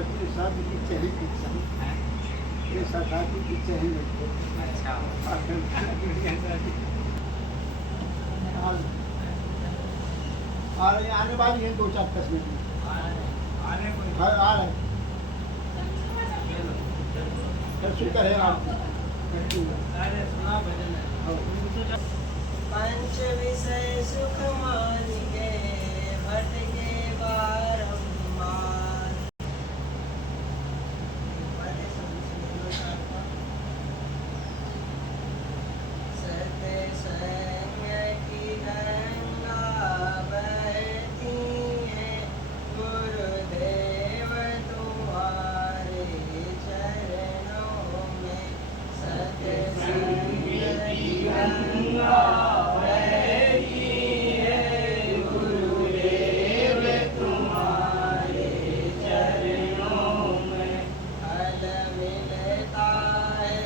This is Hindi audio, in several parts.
अपने साथ की चहल ये साथी की चहल अच्छा आ रहे आने वाली है 2-4 तस्वीर आ रहे शुक्र है आपको पंच विषय सुख मान के भटके बारंबार। सत्संग की गंगा बहती है, गुरुदेव तुम्हारे चरणों में। सत्संग की गंगा फल मिलता है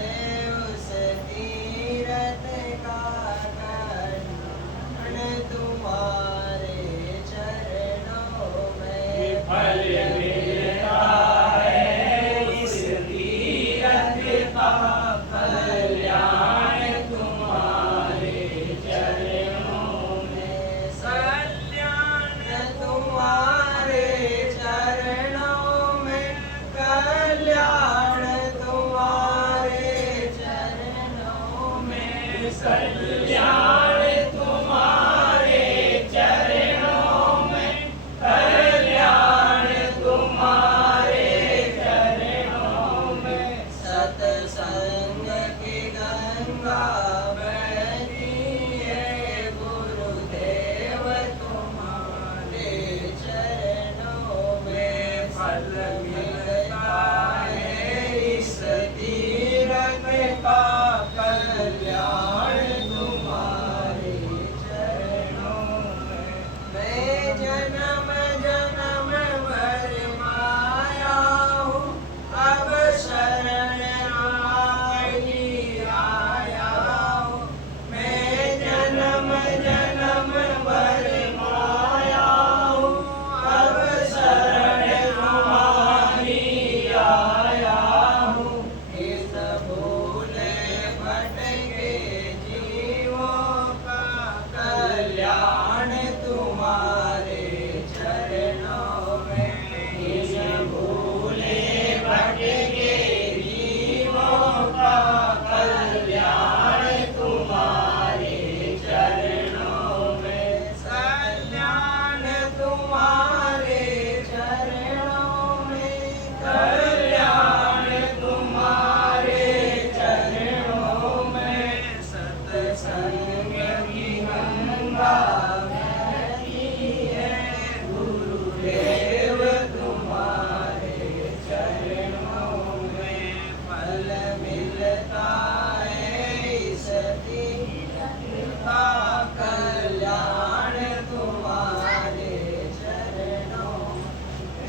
उस तीरथ का, करुण तुम्हारे चरणों में। फल मिलता है इस तीरथ का, कल्याण तुम्हारे चरणों में। कल्याण तुम्हारे चरणों में, कल्याण तुम्हारे चरणों में। कल्याण तुम्हारे चरणों में, कल्याण तुम्हारे चरणों में। सत्संग की गंगा बहती है, गुरुदेव तुम्हारे चरणों में। फल मिलता है इस तीरथ का, कल्याण तुम्हारे चरणों में। मैं जन्म जन्म भर माया हूँ, अब शरण आई आया हूँ। मैं जन्म जन्म भर माया हूँ, अब शरण आई आया हूँ। इस भूले भटके जीवों का, कल्याण तुम्हारे चरणों में। इस भूले भटके जीवों का, कल्याण तुम्हारे चरणों में। कल्याण तुम्हारे चरणों में, कल्याण तुम्हारे चरणों में। सत्संग की गंगा बहती है, गुरुदेव तुम्हारे चरणों में। फल मिलता है इस तीरथ का, कल्याण तुम्हारे चरणों में।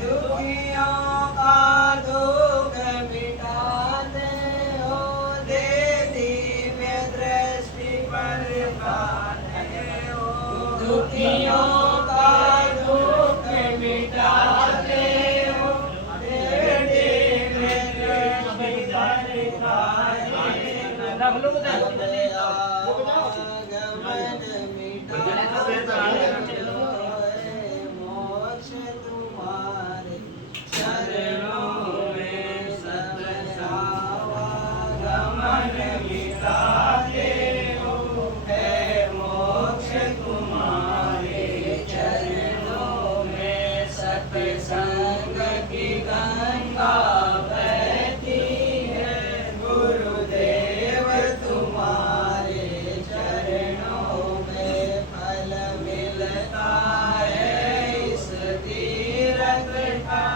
दुखियों का दुख मिटाते हो, दे दिव्य दृष्टि बरसाते हो। दुखियों का दुख मिटाते हो, दे दिव्य दृष्टि बरसाते हो। आगमन मिटाते हो, मोक्ष तुम्हारे चरणों में। सब आवागमन मिटाते हो, है मोक्ष तुम्हारे चरणों में। सत्संग की गंगा बहती है, गुरुदेव तुम्हारे चरणों में। फल मिलता है इस तीरथ का,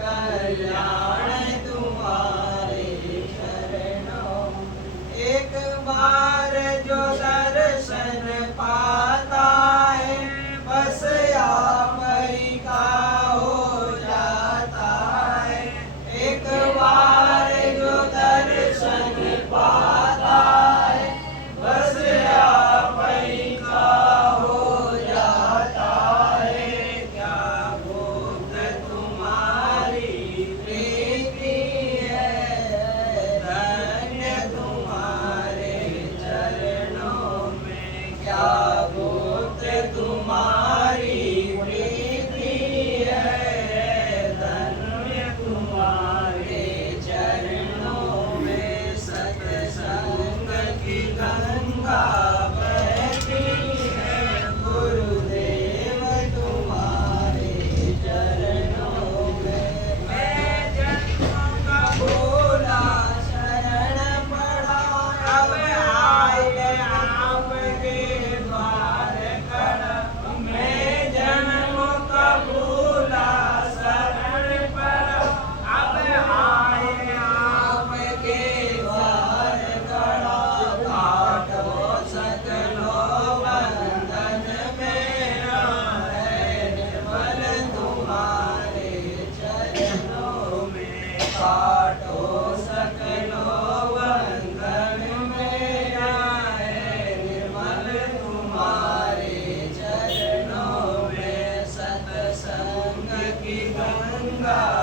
कल्याण तुम्हारे चरणों में। एक बार जो दर्शन पाता है, बस आप ही का हो की गंगा